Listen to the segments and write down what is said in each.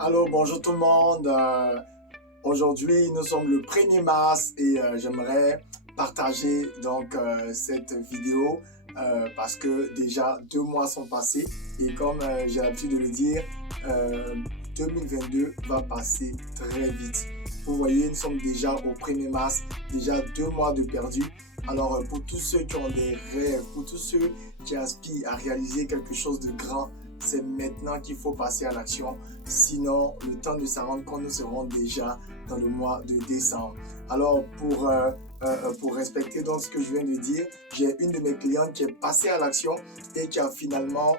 Alors, bonjour tout le monde. Aujourd'hui, nous sommes le 1er mars et j'aimerais partager cette vidéo parce que déjà 2 mois sont passés et comme j'ai l'habitude de le dire, 2022 va passer très vite. Vous voyez, nous sommes déjà au 1er mars, déjà 2 mois de perdu. Alors, pour tous ceux qui ont des rêves, pour tous ceux qui aspirent à réaliser quelque chose de grand, c'est maintenant qu'il faut passer à l'action. Sinon, le temps de s'en rendre compte, nous serons déjà dans le mois de décembre. Alors, pour respecter donc ce que je viens de dire, j'ai une de mes clientes qui est passée à l'action et qui a finalement,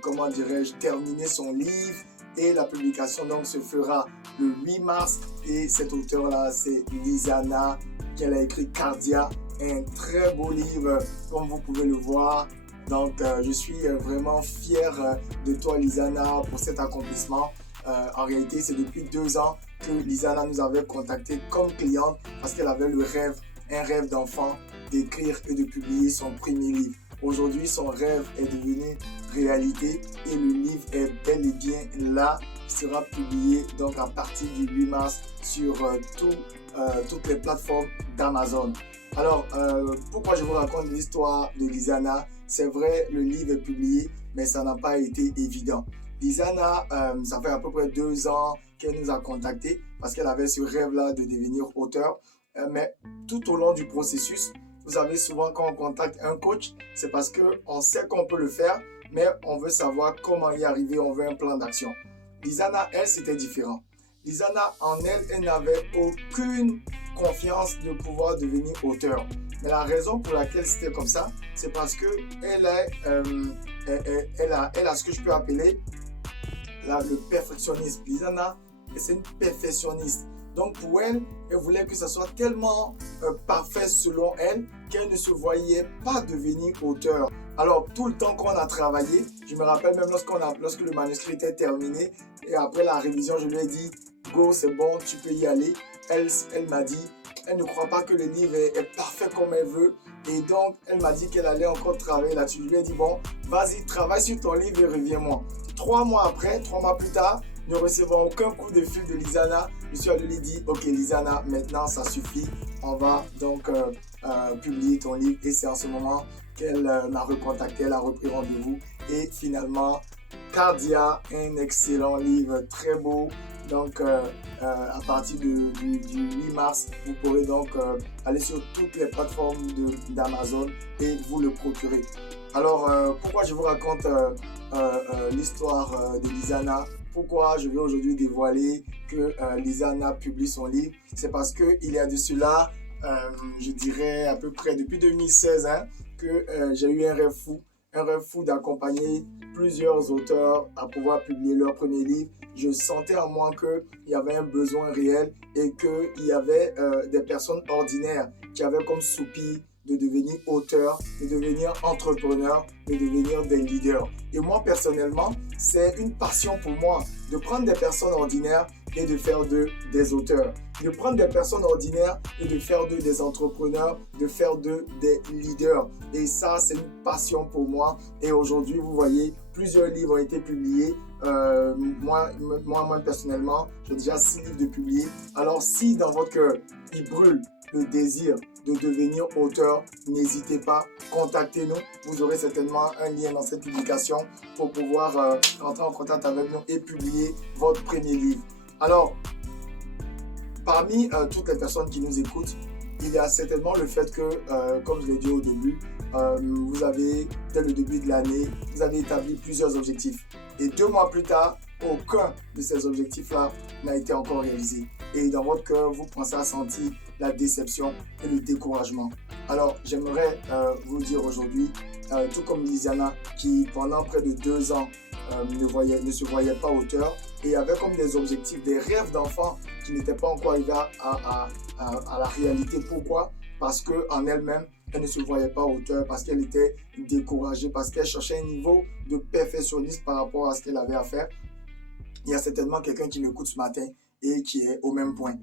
comment dirais-je, terminé son livre. Et la publication donc se fera le 8 mars. Et cet auteur-là, c'est Lizana, qu'elle a écrit Cardia, un très beau livre, comme vous pouvez le voir. Donc, je suis vraiment fier de toi, Lizana, pour cet accomplissement. En réalité, c'est depuis 2 ans que Lizana nous avait contacté comme cliente parce qu'elle avait le rêve, un rêve d'enfant, d'écrire et de publier son premier livre. Aujourd'hui, son rêve est devenu réalité et le livre est bel et bien là, qui sera publié donc à partir du 8 mars sur toutes les plateformes d'Amazon. Alors, pourquoi je vous raconte l'histoire de Lizana? C'est vrai, le livre est publié, mais ça n'a pas été évident. Lizana, ça fait à peu près 2 ans qu'elle nous a contactés parce qu'elle avait ce rêve-là de devenir auteur. Mais tout au long du processus, vous savez, souvent quand on contacte un coach, c'est parce qu'on sait qu'on peut le faire, mais on veut savoir comment y arriver, on veut un plan d'action. Lizana, elle, c'était différent. Lizana, en elle, elle n'avait aucune confiance de pouvoir devenir auteur. Mais la raison pour laquelle c'était comme ça, c'est parce que elle a ce que je peux appeler le perfectionnisme. Lizana, c'est une perfectionniste. Donc pour elle, elle voulait que ça soit tellement parfait selon elle qu'elle ne se voyait pas devenir auteur. Alors tout le temps qu'on a travaillé, je me rappelle même lorsque le manuscrit était terminé et après la révision, je lui ai dit « Go, c'est bon, tu peux y aller ». Elle m'a dit, elle ne croit pas que le livre est parfait comme elle veut. Et donc, elle m'a dit qu'elle allait encore travailler là-dessus. Je lui ai dit, bon, vas-y, travaille sur ton livre et reviens-moi. 3 mois plus tard, ne recevant aucun coup de fil de Lizana, je suis allé lui dire, ok Lizana, maintenant ça suffit. On va donc publier ton livre. Et c'est en ce moment qu'elle m'a recontacté, elle a repris rendez-vous. Et finalement, Cardia, un excellent livre, très beau. Donc, à partir du 8 mars, vous pourrez donc aller sur toutes les plateformes d'Amazon et vous le procurer. Alors, pourquoi je vous raconte l'histoire de Lizana? Pourquoi je vais aujourd'hui dévoiler que Lizana publie son livre? C'est parce qu'il y a de cela, je dirais à peu près depuis 2016, que j'ai eu un rêve fou d'accompagner plusieurs auteurs à pouvoir publier leur premier livre. Je sentais en moi qu'il y avait un besoin réel et qu'il y avait des personnes ordinaires qui avaient comme soupir de devenir auteur, de devenir entrepreneur, de devenir des leaders. Et moi, personnellement, c'est une passion pour moi de prendre des personnes ordinaires et de faire d'eux des auteurs. De prendre des personnes ordinaires et de faire d'eux des entrepreneurs, de faire d'eux des leaders. Et ça, c'est une passion pour moi. Et aujourd'hui, vous voyez, plusieurs livres ont été publiés. Moi, personnellement, j'ai déjà 6 livres de publiés. Alors, si dans votre cœur, il brûle le désir de devenir auteur, n'hésitez pas, contactez-nous. Vous aurez certainement un lien dans cette publication pour pouvoir entrer en contact avec nous et publier votre premier livre. Alors, parmi toutes les personnes qui nous écoutent, il y a certainement le fait que, comme je l'ai dit au début, vous avez, dès le début de l'année, vous avez établi plusieurs objectifs. Et 2 mois plus tard, aucun de ces objectifs-là n'a été encore réalisé. Et dans votre cœur, vous pensez à sentir la déception et le découragement. Alors, j'aimerais vous dire aujourd'hui, tout comme Lizana, qui pendant près de 2 ans ne se voyait pas auteur et avait comme des objectifs, des rêves d'enfant qui n'étaient pas encore arrivés à la réalité. Pourquoi? Parce qu'en elle-même, elle ne se voyait pas auteur, parce qu'elle était découragée, parce qu'elle cherchait un niveau de perfectionnisme par rapport à ce qu'elle avait à faire. Il y a certainement quelqu'un qui m'écoute ce matin et qui est au même point.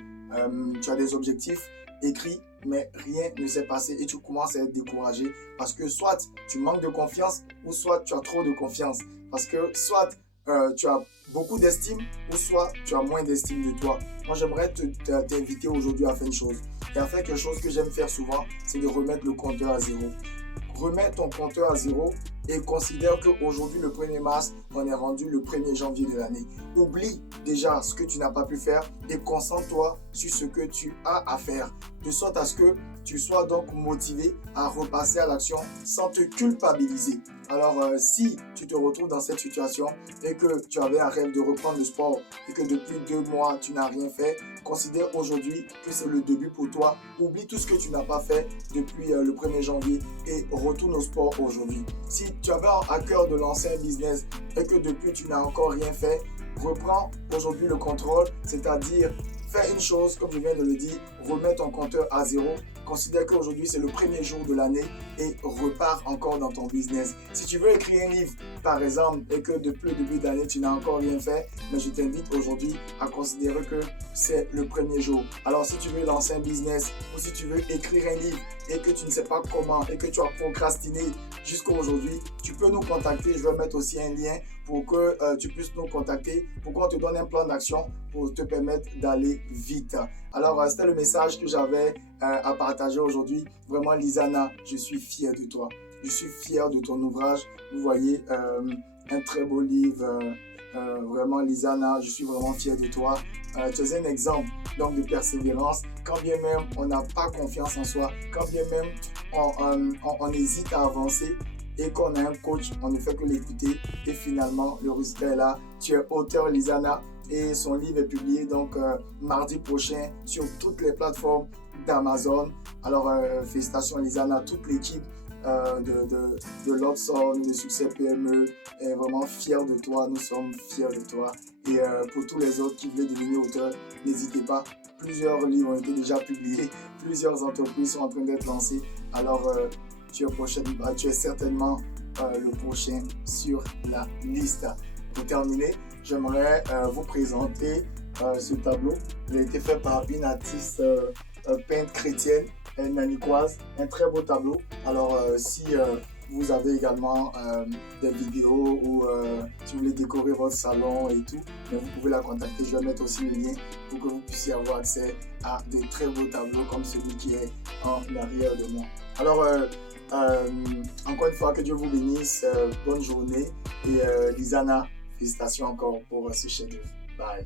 Tu as des objectifs écrits, mais rien ne s'est passé et tu commences à être découragé parce que soit tu manques de confiance ou soit tu as trop de confiance. Parce que soit tu as beaucoup d'estime ou soit tu as moins d'estime de toi. Moi, j'aimerais t'inviter aujourd'hui à faire une chose. Et à faire quelque chose que j'aime faire souvent, c'est de remettre le compteur à zéro. Remets ton compteur à zéro et considère qu'aujourd'hui, le 1er mars, on est rendu le 1er janvier de l'année. Oublie déjà ce que tu n'as pas pu faire et concentre-toi sur ce que tu as à faire, de sorte à ce que tu sois donc motivé à repasser à l'action sans te culpabiliser. Alors, si tu te retrouves dans cette situation et que tu avais un rêve de reprendre le sport et que depuis 2 mois, tu n'as rien fait, considère aujourd'hui que c'est le début pour toi. Oublie tout ce que tu n'as pas fait depuis le 1er janvier et retourne au sport aujourd'hui. Si tu avais à cœur de lancer un business et que depuis tu n'as encore rien fait, reprends aujourd'hui le contrôle, c'est-à-dire fais une chose, comme je viens de le dire, remets ton compteur à zéro. Considère qu'aujourd'hui c'est le 1er jour de l'année et repars encore dans ton business. Si tu veux écrire un livre, par exemple, et que depuis le début de l'année tu n'as encore rien fait, mais je t'invite aujourd'hui à considérer que c'est le 1er jour. Alors si tu veux lancer un business ou si tu veux écrire un livre et que tu ne sais pas comment et que tu as procrastiné jusqu'à aujourd'hui, tu peux nous contacter. Je vais mettre aussi un lien pour que tu puisses nous contacter, pour qu'on te donne un plan d'action pour te permettre d'aller vite. Alors, c'était le message que j'avais à partager aujourd'hui. Vraiment, Lizana, je suis fier de toi. Je suis fier de ton ouvrage. Vous voyez, un très beau livre. Vraiment, Lizana, je suis vraiment fier de toi. Tu es un exemple donc, de persévérance. Quand bien même on n'a pas confiance en soi, quand bien même on hésite à avancer, et qu'on a un coach, on ne fait que l'écouter et finalement le résultat est là. Tu es auteur Lizana et son livre est publié donc mardi prochain sur toutes les plateformes d'Amazon. Alors félicitations Lizana, toute l'équipe de Lobson, de Succès PME est vraiment fière de toi, nous sommes fiers de toi. Et pour tous les autres qui veulent devenir auteurs, n'hésitez pas. Plusieurs livres ont été déjà publiés, plusieurs entreprises sont en train d'être lancées. Alors tu es certainement le prochain sur la liste. Pour terminer, j'aimerais vous présenter ce tableau. Il a été fait par une artiste peintre chrétienne, nanicoise. Un très beau tableau. Alors, si vous avez également des vidéos ou si vous voulez décorer votre salon et tout, vous pouvez la contacter. Je vais mettre aussi le lien pour que vous puissiez avoir accès à de très beaux tableaux comme celui qui est en arrière de moi. Alors, encore une fois, que Dieu vous bénisse. Bonne journée. Et Lizana, félicitations encore pour ce chef-d'œuvre. Bye.